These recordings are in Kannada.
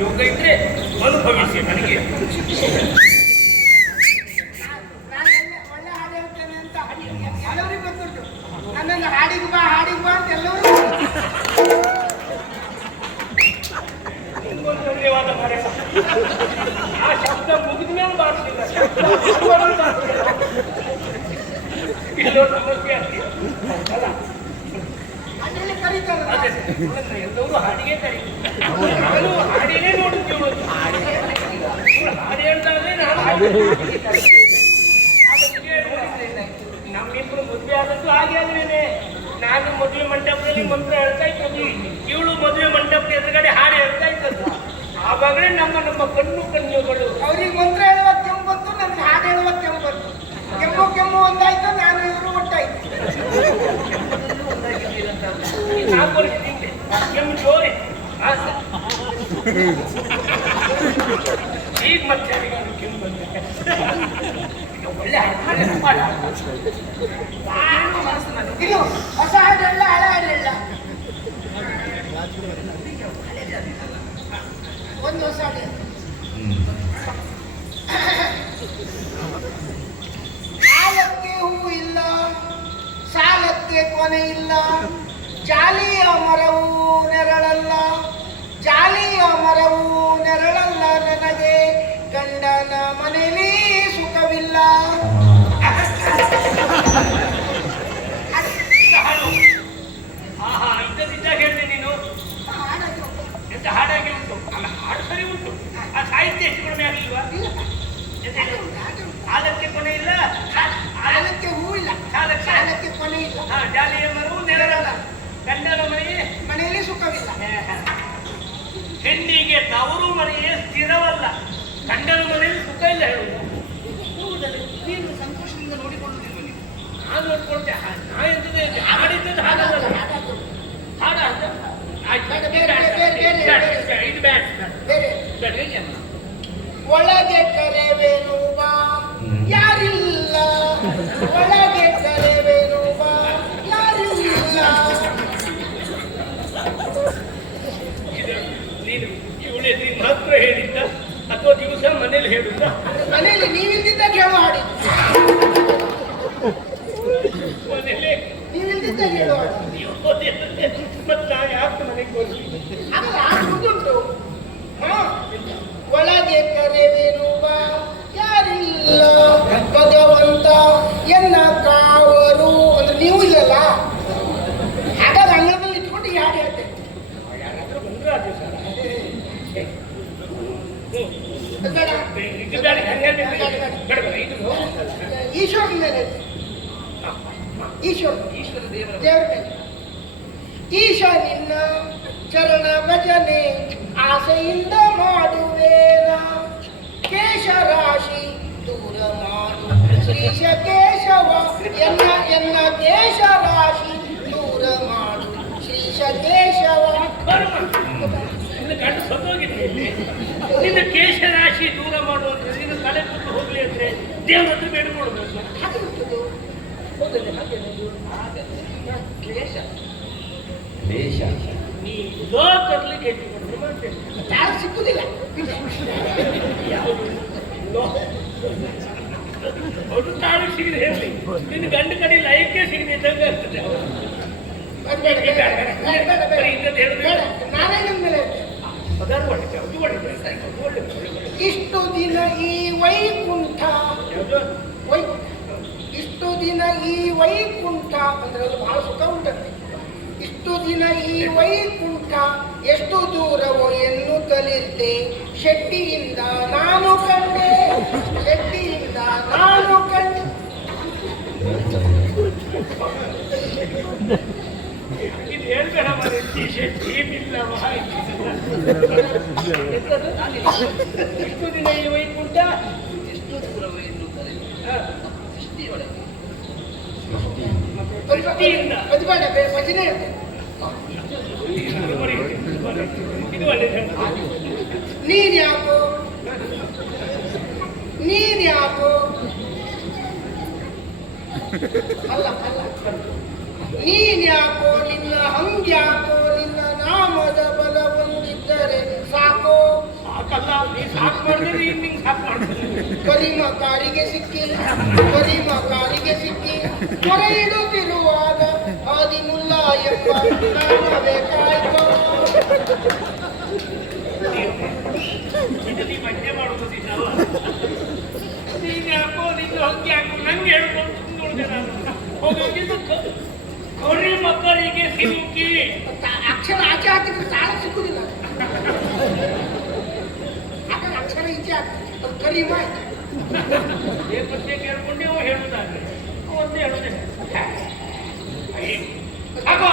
ಯೋಗ ಇದ್ರೆ ಅನುಭವಿಸಿ ನನಗೆ. ಒಳ್ಳೆ ಹಾಡು ಹೇಳ್ತೇನೆ ಅಂತ ಎಲ್ಲರಿಗೂ ಗೊತ್ತುಂಟು. ನನ್ನನ್ನು ಹಾಡಿಗೆ ಬಾ ಅಂತ ಎಲ್ಲರೂ ಧನ್ಯವಾದ ಮಾಡ. ಆ ಶಬ್ದ ಮುಗಿದ ಮೇಲೆ ಬಾರಿಸಲಿಲ್ಲ ಎಲ್ಲೋ ಸಮಸ್ಯೆ ಆಗ್ತದೆ. ಅದರಲ್ಲಿ ಕರೀತಾರೆ. ಎಲ್ಲರೂ ಹಾಡಿಗೆ ಕರೀತಾರೆ. ನಾನು ಹಾಡಿನೇ ನೋಡುತ್ತೇವೆ. ಹಾಡು ಹೇಳ್ತಾದ್ರೆ ನಾನು ನಮ್ಮಿಬ್ಬರು ಮದುವೆ ಆದದ್ದು ಹಾಗೆ ಆದ್ಮೇಲೆ ನಾನು ಮದುವೆ ಮಂಟಪದಲ್ಲಿ ಮಂತ್ರ ಹೇಳ್ತಾ ಇದ್ದದ್ದು, ಇವಳು ಮದುವೆ ಮಂಟಪದ ಎದುರುಗಡೆ ಹಾಡು ಹೇಳ್ತಾ ಇದ್ದದ್ದು. ಆವಾಗಲೇ ನಮ್ಮ ಕಣ್ಣುಗಳು ಅವ್ರಿಗೆ ಮಂತ್ರ ಹೇಳುವ ಕೆಮ್ಮು ಬಂತು, ನನ್ಗೆ ಹಾಡು ಹೇಳುವ ಕೆಮ್ಮು ಬಂತು. ಕೆಮ್ಮು ಒಂದಾಯ್ತು, ನಾನು ಇವರು ಒಟ್ಟಾಯ್ತು. ಈ 4 ವರ್ಷದ ಹಿಂದೆ ಕೆಮ್ಮು ಜೋರಿ ಈಗ ಮತ್ತೆ ಕೆಮ್ಮು ಬಂದ. ಒಳ್ಳೆ ಇದು ಹೊಸ ಹಾಡು ಹೇಳ, ಹಳೆ ಹಾಡು ಹೇಳ. ಒಂದು ಹೊಸ ಹಾಡು ಸಾಲಕ್ಕೆ ಹೂ ಇಲ್ಲ, ಸಾಲಕ್ಕೆ ಕೊನೆ ಇಲ್ಲ, ಜಾಲಿಯ ಮರವು ನೆರಳಲ್ಲ, ಜಾಲಿಯ ಮರವು ನೆರಳಲ್ಲ, ನನಗೆ ಗಂಡನ ಮನೆಯಲ್ಲಿ ಸುಖವಿಲ್ಲ. ಇದ್ದಾಗ ಹೇಳಿದೆ ನೀನು ಎಂತ ಹಾಡಾಗಿ ಉಂಟು. ಅಲ್ಲ, ಹಾಡು ಸರಿ ಉಂಟು, ಆ ಸಾಹಿತ್ಯ ಹೆಚ್ಚು ಕಡಿಮೆ ಆಗಲಿಲ್ವಾ? ಸಾಲಕ್ಕೆ ಕೊನೆ ಇಲ್ಲ, ಸಾಲಕ್ಕೆ ಹೂ ಇಲ್ಲ, ಸಾಲಕ್ಕೆ ಕೊನೆ ಇಲ್ಲ, ಜಾಲಿಯ ಮರವು ನೆರಳಲ್ಲ, ಗಂಡನ ಮನೆಯಲ್ಲಿ ಸುಖವಿಲ್ಲ. ಹೆಣ್ಣಿಗೆ ತವರು ಮನೆಯೇ ಸ್ಥಿರವಲ್ಲ, ಗಂಡನ ಮನೆಯಲ್ಲಿ ಸುಖ ಇಲ್ಲ ಹೇಳುವುದು. ನೀನು ಸಂತೋಷದಿಂದ ನೋಡಿಕೊಳ್ಳುವುದಿಲ್ಲ. ನೀವು ನಾನು ನೋಡ್ಕೊಳ್ತೆ. ನಾ ಎಂತದೆ ಹಾಡಿದ್ದದ್ದು ಹಾಡಲ್ಲ, ಹಾಡ ಇದು ಬ್ಯಾಟ್ ಬೇರೆ. ಒಳಗೆ ಕರೆವೇನು ಬಾ ಯಾರಿಲ್ಲ, ಒಳಗೆ ಕರೆವೇನು ಬಾ ಯಾರಿಲ್ಲ. ನೀನು ಇವಳು ಎದುರಿಗೆ ಮಾತ್ರ ಹೇಳಿದ್ದ ಅಥವಾ ದಿವಸ ಮನೇಲಿ ಹೇಳುತ್ತ? ಮನೆಯಲ್ಲಿ ನೀವಿಲ್ದಿದ್ದಾಗ ಹೇಳು ಹಾಡಿ, ನೀವಿಲ್ದಿದ್ದಾಗ ಹೇಳು ಹಾಡಿ. ಮತ್ತೆ ನಾ ಯಾಕೆ ಮನೆಗೆ ಬರಲಿ? ಅದಲ್ಲ ಉಂಟು. ಒಳಗೆ ಕರೆವೇನು ಬಾ ಯಾರಿಲ್ಲ, ಭಗವಂತ ಎನ್ನ ಕಾವರು ಅಂದ್ರೆ ನೀವು ಇಲ್ಲಲ್ಲ. ಹಾಗಾದ್ರೆ ಅಂಗಳದಲ್ಲಿ ಇಟ್ಕೊಂಡು ಈ ಹಾಡು ಹೇಳ್ತೇನೆ. ಯಾರಾದ್ರೂ ಬಂದ್ರೆ ಅದು ಸರ್ ಈಶ್ವರನ ಮೇಲೆ, ಈಶ್ವರ ದೇವರ ಮೇಲೆ. ಈಶ ನಿನ್ನ ಚರಣ ಭಜನೆ ಆಸೆಯಿಂದ ಮಾಡುವೇನ, ಕೇಶ ರಾಶಿ ದೂರ ಮಾಡು ಶ್ರೀಶ ಕೇಶವ, ಎನ್ನ ಕೇಶ ರಾಶಿ ದೂರ ಮಾಡು ಶ್ರೀಶ ಕೇಶವ. ಗಂಡು ಸತ್ತೋಗಿದ್ದೆ ಇಲ್ಲಿ. ನಿನ್ನ ಕೇಶ ರಾಶಿ ದೂರ ಮಾಡುವಂತ ನಿನ್ನ ತಲೆ ಕೊಟ್ಟು ಹೋಗ್ಲಿ ಅಂದ್ರೆ ದೇವ್ರ ಹತ್ರ ಬೇಡ್ಕೊಳ್ಬೇಕು. ಕ್ಲೇಶ ನೀ ಲೋ ತರ್ಲಿಕ್ಕೆ ಹೆಚ್ಚಿಕೊಂಡು ಮಾಡ್ತೇನೆ. ಯಾರು ಸಿಕ್ಕುದಿಲ್ಲ. ಅವ್ರು ತಾಳು ಸಿಗದೆ ಹೇಳಿ, ನಿನ್ನ ಗಂಡು ಕಡೆ ಲಯಕ್ಕೆ ಸಿಗದೆ ಇದ್ದಂಗೆ ಆಗ್ತದೆ. ನಾನೇ ನಿಮ್ಮ ಮೇಲೆ ಇಷ್ಟು ದಿನ ಈ ವೈಕುಂಠ, ಇಷ್ಟು ದಿನ ಈ ವೈಕುಂಠ ಅಂದ್ರೆ ಅದು ಬಹಳ ಸುಖ ಉಂಟಂತೆ. ಇಷ್ಟು ದಿನ ಈ ವೈಕುಂಠ ಎಷ್ಟು ದೂರವೋ ಎನ್ನುತ್ತಲಿದ್ದೆ, ಶೆಟ್ಟಿಯಿಂದ ನಾನು ಕಂಡೆ, ಶೆಟ್ಟಿಯಿಂದ ನಾನು ಕಂಡೆ. ಇದು ಹೇಳ್ಬೇಡ ಮನೆ ಶೆಟ್ಟಿ ಬಿಲ್ಲವ. ಇಷ್ಟು ದಿನ ಈ ವೈಕುಂಠ ಎಷ್ಟು ದೂರವೋ ಎನ್ನುತ್ತಲಿದ್ದೆ, ಪ್ರತಿಭಾಡ ಭಜನೆ ಇದು ಒಳ್ಳೆ. ನೀನ್ಯಾಕೋ ಅಲ್ಲ ನೀನ್ಯಾಕೋ ನಿನ್ನ ಹಂಗ್ಯಾಕೋ, ನಿನ್ನ ನಾಮದ ಬಲ ಹೊಂದಿದ್ದರೆ ಸಾಕೋ, ನೀ ಸಾಕು ಮಾಡಿದ್ರೆ ಈಗ ನಿಂಗೆ ಸಾಕು ಮಾಡ್ತೀನಿ. ಕರಿಮ ಕಾರಿಗೆ ಸಿಕ್ಕಿ ಕರಿಮ ಕಾರಿಗೆ ಸಿಕ್ಕಿ ಹೊರ ಇಡುತ್ತಿರುವಾಗ ಆದಿಮುಲ್ಲ ಎಂಬ ಬೇಕಾಯ್ತು. ಇದು ನೀ ಮಧ್ಯೆ ಮಾಡೋದಿಲ್ಲ. ನೀನು ಯಾಕೋ ನಿನ್ನ ಹೊಂಗೆ ಹಾಕು ನಂಗೆ ಹೇಳ್ಕೊಂಡು ನೋಡಿದೆ ನಾನು. ಹೋಗಿದ್ದು ಕೊರಿ ಮಕ್ಕಳಿಗೆ ಸಿಲುಕಿ ಅಕ್ಷರ ಆಚೆ ಹಾಕಿದ್ರೆ ತಾಳ ಸಿಕ್ಕುದಿಲ್ಲ. ಹಾಗಾದ್ರೆ ಅಕ್ಷರ ಈಚೆ ಹಾಕಿ ಅದು ಕರಿಮ ಆಯ್ತು. ಪದ್ಯ ಕೇಳ್ಕೊಂಡೆ ಅವ ಹೇಳುತ್ತಾನೆ ಒಂದೇ ಹೇಳುದೇ ಹಾಕೋ.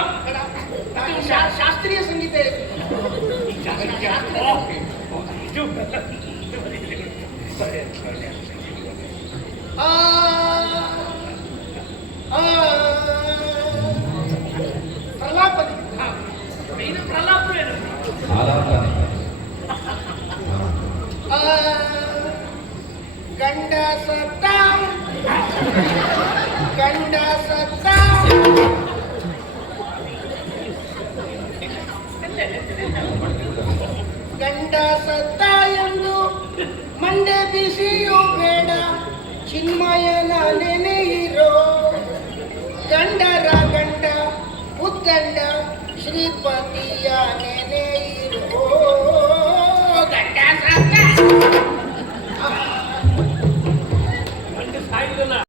ನಾನು ಶಾಸ್ತ್ರೀಯ ಸಂಗೀತ ಪ್ರಲಾಪನೆ. ಇದು ಪ್ರಲಾಪ ಏನು? ಗಂಡ ಸತ್ತ ಗಂಡ ಸತ್ತ ಗಂಡ ಸತ್ತ ಎಂದು ಮಂಡೆ ಬಿಸಿಯೂ ಬೇಡ ಚಿನ್ಮಯನ ನೆನೆಯಿರೋ ಗಂಡರ ಗಂಡ ಉದ್ದಂಡ ಶ್ರೀಪತಿಯ ನೆನೆ